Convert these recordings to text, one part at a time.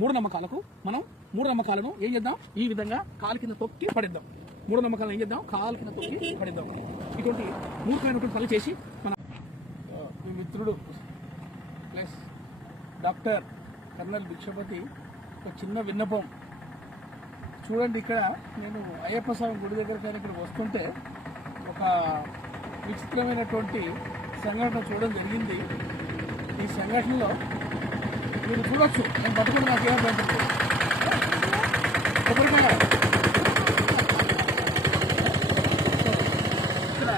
మూఢనమ్మకాలకు మనం మూఢనమ్మకాలను ఏం చేద్దాం? ఈ విధంగా కాలు కింద తొక్కి పడిద్దాం. మూఢనమ్మకాలను ఏం చేద్దాం? కాలు కింద తొక్కి పడేద్దాం. ఇటువంటి మూర్ఖమైనటువంటి పనులు చేసి మన మీ మిత్రుడు ప్లస్ డాక్టర్ కర్నల్ భిక్షపతి ఒక చిన్న విన్నపం. చూడండి ఇక్కడ నేను అయ్యప్ప స్వామి గుడి దగ్గరికి ఆయన ఇక్కడ వస్తుంటే ఒక విచిత్రమైనటువంటి సంఘటన చూడడం జరిగింది. ఈ సంఘటనలో మీరు చూడొచ్చు నేను పట్టుకుని నాకు ఏమర్థం కొబ్బరికాయ ఇక్కడ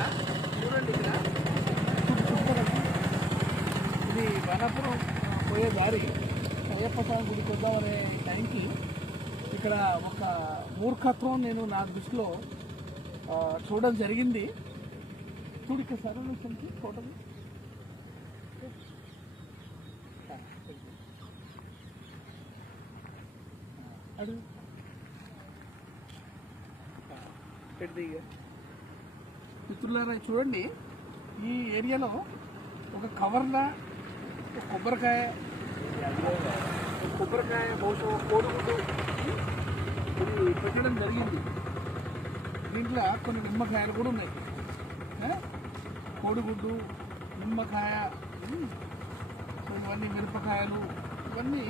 చూడండి ఇక్కడ ఇది వనపురం పోయే దారి అయ్యప్ప స్వామి గుడికి వద్దామనే టైంకి ఇక్కడ ఒక మూర్ఖత్వం నేను నా దృష్టిలో చూడడం జరిగింది. చూడు ఇక్కడ సర్వనేషన్కి ఫోటో అడుగు. మిత్రులారా చూడండి ఈ ఏరియాలో ఒక కవర్లా ఒక కొబ్బరికాయ కొబ్బరికాయ బహుశా కోడిగుడ్డు ఇది పెట్టడం జరిగింది దీంట్లో కొన్ని నిమ్మకాయలు కూడా ఉన్నాయి? కోడిగుడ్డు నిమ్మకాయ ఇవన్నీ మిరపకాయలు ఇవన్నీ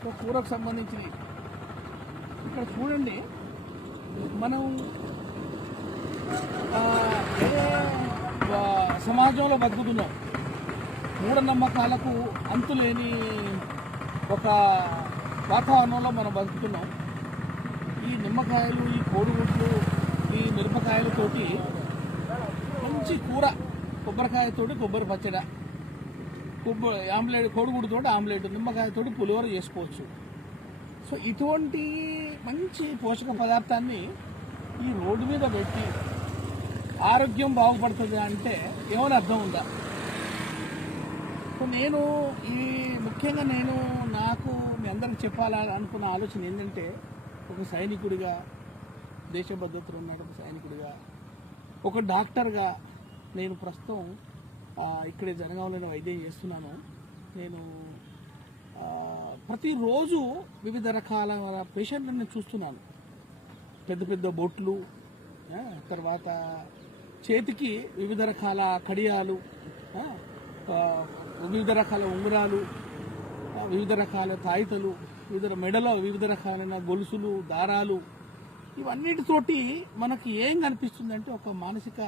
ఒక కూరకు సంబంధించినవి ఇక్కడ చూడండి మనం ఏ సమాజంలో బతుకుతున్నాం. మూఢనమ్మకాలకు అంతులేని ఒక వాతావరణంలో మనం బతుకుతున్నాం. ఈ నిమ్మకాయలు ఈ కోడిగుడ్లు ఈ మిరపకాయలతోటి మంచి కూర కొబ్బరికాయతోటి కొబ్బరి పచ్చడ కొబ్బరి ఆమ్లెట్ కోడిగుడ్డుతోటి ఆమ్లెట్ నిమ్మకాయతోటి పులిహోర చేసుకోవచ్చు. సో ఇటువంటి మంచి పోషక పదార్థాన్ని ఈ రోడ్డు మీద పెట్టి ఆరోగ్యం బాగుపడుతుంది అంటే ఏమైనా అర్థం ఉందా? సో నేను ఈ ముఖ్యంగా నేను నాకు మీ అందరికి చెప్పాలని అనుకున్న ఆలోచన ఏంటంటే ఒక సైనికుడిగా దేశ భద్రతలు ఉన్నాడు ఒక సైనికుడిగా ఒక డాక్టర్గా నేను ప్రస్తుతం ఇక్కడే జనగాంలోనే వైద్యం చేస్తున్నాను. నేను ప్రతిరోజు వివిధ రకాల పేషెంట్లను చూస్తున్నాను. పెద్ద పెద్ద బొట్లు తర్వాత చేతికి వివిధ రకాల కడియాలు వివిధ రకాల ఉంగరాలు వివిధ రకాల తాయితలు వివిధ మెడలో వివిధ రకాలైన గొలుసులు దారాలు ఇవన్నిటితోటి మనకి ఏం కనిపిస్తుందంటే ఒక మానసిక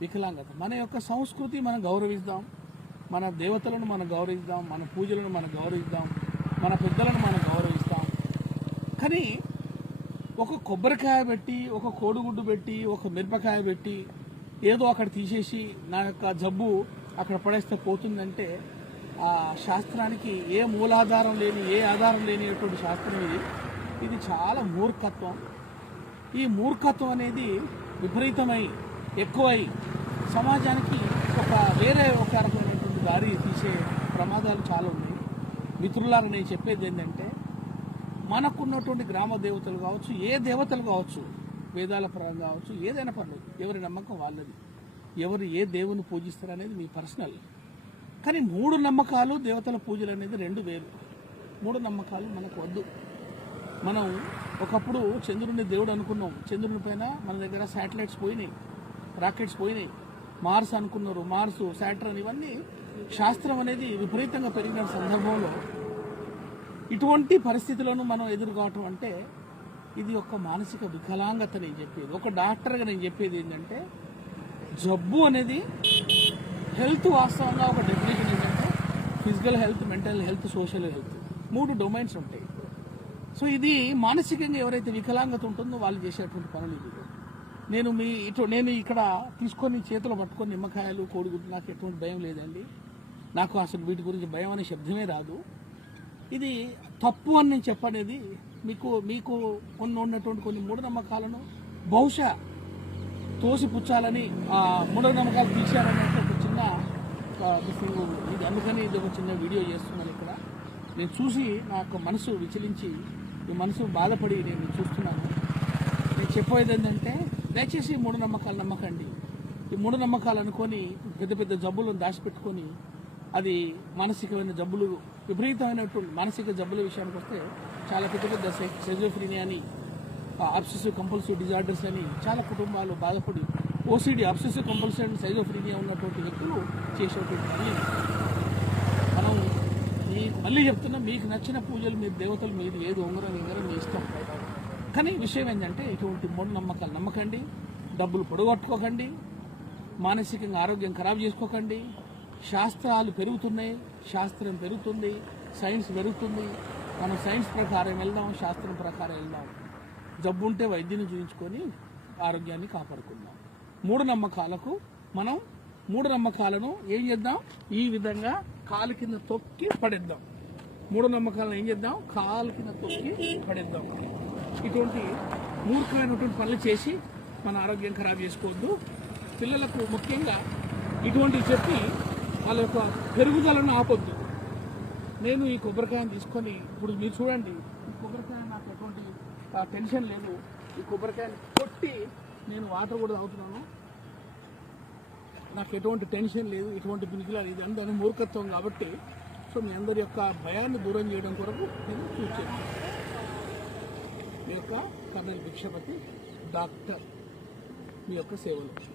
వికలాంగత. మన యొక్క సంస్కృతి మనం గౌరవిద్దాం. మన దేవతలను మనం గౌరవిద్దాం మన పూజలను మనం గౌరవిద్దాం మన పెద్దలను మనం గౌరవిస్తాం. కానీ ఒక కొబ్బరికాయ పెట్టి ఒక కోడిగుడ్డు పెట్టి ఒక మిరపకాయ పెట్టి ఏదో అక్కడ తీసేసి నా యొక్క జబ్బు అక్కడ పడేస్తే పోతుందంటే ఆ శాస్త్రానికి ఏ మూలాధారం లేని ఏ ఆధారం లేనిటువంటి శాస్త్రం ఇది. ఇది చాలా మూర్ఖత్వం. ఈ మూర్ఖత్వం అనేది విపరీతమై ఎక్కువై సమాజానికి ఒక వేరే ఒక రకమైన దారి తీసే ప్రమాదాలు చాలా ఉన్నాయి. మిత్రులారా నేను చెప్పేది ఏంటంటే మనకున్నటువంటి గ్రామ దేవతలు కావచ్చు ఏ దేవతలు కావచ్చు వేదాల పరంగా కావచ్చు ఏదైనా పర్లేదు ఎవరి నమ్మకం వాళ్ళది. ఎవరు ఏ దేవుని పూజిస్తారు అనేది మీ పర్సనల్. కానీ మూడు నమ్మకాలు దేవతల పూజలు అనేది రెండు వేరు. మూడు నమ్మకాలు మనకు వద్దు. మనం ఒకప్పుడు చంద్రుడిని దేవుడు అనుకున్నాం. చంద్రుని పైన మన దగ్గర శాటిలైట్స్ పోయినాయి రాకెట్స్ పోయినాయి. మార్స్ అనుకున్నారు మార్స్ శాటర్న్ ఇవన్నీ శాస్త్రం అనేది విపరీతంగా పెరిగిన సందర్భంలో ఇటువంటి పరిస్థితులను మనం ఎదుర్కోవటం అంటే ఇది ఒక మానసిక వికలాంగత నేను చెప్పేది. ఒక డాక్టర్గా నేను చెప్పేది ఏంటంటే జబ్బు అనేది హెల్త్ వాస్తవంగా ఒక డెఫినేషన్ ఏంటంటే physical health mental health social health మూడు డొమైన్స్ ఉంటాయి. సో ఇది మానసికంగా ఎవరైతే వికలాంగత ఉంటుందో వాళ్ళు చేసేటువంటి పనులు ఇది నేను మీ ఇటు నేను ఇక్కడ తీసుకొని చేతిలో పట్టుకొని నిమ్మకాయలు కోడిగుడ్లు నాకు ఎటువంటి భయం లేదండి. నాకు అసలు వీటి గురించి భయం అనే శబ్దమే రాదు. ఇది తప్పు అని నేను చెప్పనేది మీకు మీకు కొన్ని ఉన్నటువంటి కొన్ని మూఢనమ్మకాలను బహుశా తోసిపుచ్చాలని ఆ మూఢనమ్మకాలు తీశారనే ఒక చిన్న ఇది అందుకని ఇది ఒక చిన్న వీడియో చేస్తున్నాను ఇక్కడ. నేను చూసి నాకు మనసు విచలించి ఈ మనసు బాధపడి నేను చూస్తున్నాను. నేను చెప్పేది ఏంటంటే దయచేసి మూఢ నమ్మకాలు నమ్మకండి. ఈ మూఢనమ్మకాలు అనుకొని పెద్ద పెద్ద జబ్బులను దాచిపెట్టుకొని అది మానసికమైన జబ్బులు విపరీతమైనటువంటి మానసిక జబ్బుల విషయానికి వస్తే చాలా పెద్ద పెద్ద సెజోఫ్రీని అని అబ్సెసివ్ కంపల్సివ్ డిజార్డర్స్ అని చాలా కుటుంబాలు బాధపడి OCD obsessive compulsive and schizophrenia ఉన్నటువంటి వ్యక్తులు చేసేటువంటి పని. మనం ఈ మళ్ళీ చెప్తున్నా మీకు నచ్చిన పూజలు మీరు దేవతలు మీది ఏది ఉంగరం ఉంగరం మీ ఇష్టం. కానీ విషయం ఏంటంటే ఇటువంటి మూఢనమ్మకాలు నమ్మకండి డబ్బులు పొడగొట్టుకోకండి మానసికంగా ఆరోగ్యం ఖరాబ్ చేసుకోకండి శాస్త్రాలు పెరుగుతున్నాయి శాస్త్రం పెరుగుతుంది సైన్స్ పెరుగుతుంది మనం సైన్స్ ప్రకారం వెళ్దాం శాస్త్రం ప్రకారం వెళ్దాం. జబ్బు ఉంటే వైద్యుని చూపించుకొని ఆరోగ్యాన్ని కాపాడుకుందాం. మూఢనమ్మకాలకు మనం మూఢనమ్మకాలను ఏం చేద్దాం? ఈ విధంగా కాలు కింద తొక్కి పడేద్దాం. మూఢనమ్మకాలను ఏం చేద్దాం? కాలు కింద తొక్కి పడేద్దాం. ఇటువంటి మూర్ఖమైనటువంటి పనులు చేసి మన ఆరోగ్యం ఖరాబ్ చేసుకోవద్దు. పిల్లలకు ముఖ్యంగా ఇటువంటివి చెప్పి వాళ్ళ యొక్క పెరుగుదలను ఆపొద్దు. నేను ఈ కొబ్బరికాయను తీసుకొని ఇప్పుడు మీరు చూడండి ఈ కొబ్బరికాయ నాకు ఎటువంటి టెన్షన్ లేదు. ఈ కొబ్బరికాయని కొట్టి నేను వాటర్ కూడా తాగుతున్నాను. నాకు ఎటువంటి టెన్షన్ లేదు ఎటువంటి పినికిలాలు ఇది అందరి మూర్ఖత్వం కాబట్టి సో మీ అందరి యొక్క భయాన్ని దూరం చేయడం కొరకు నేను చూస్ మీ యొక్క కర్నల్ భిక్షపతి డాక్టర్ మీ యొక్క సేవలు.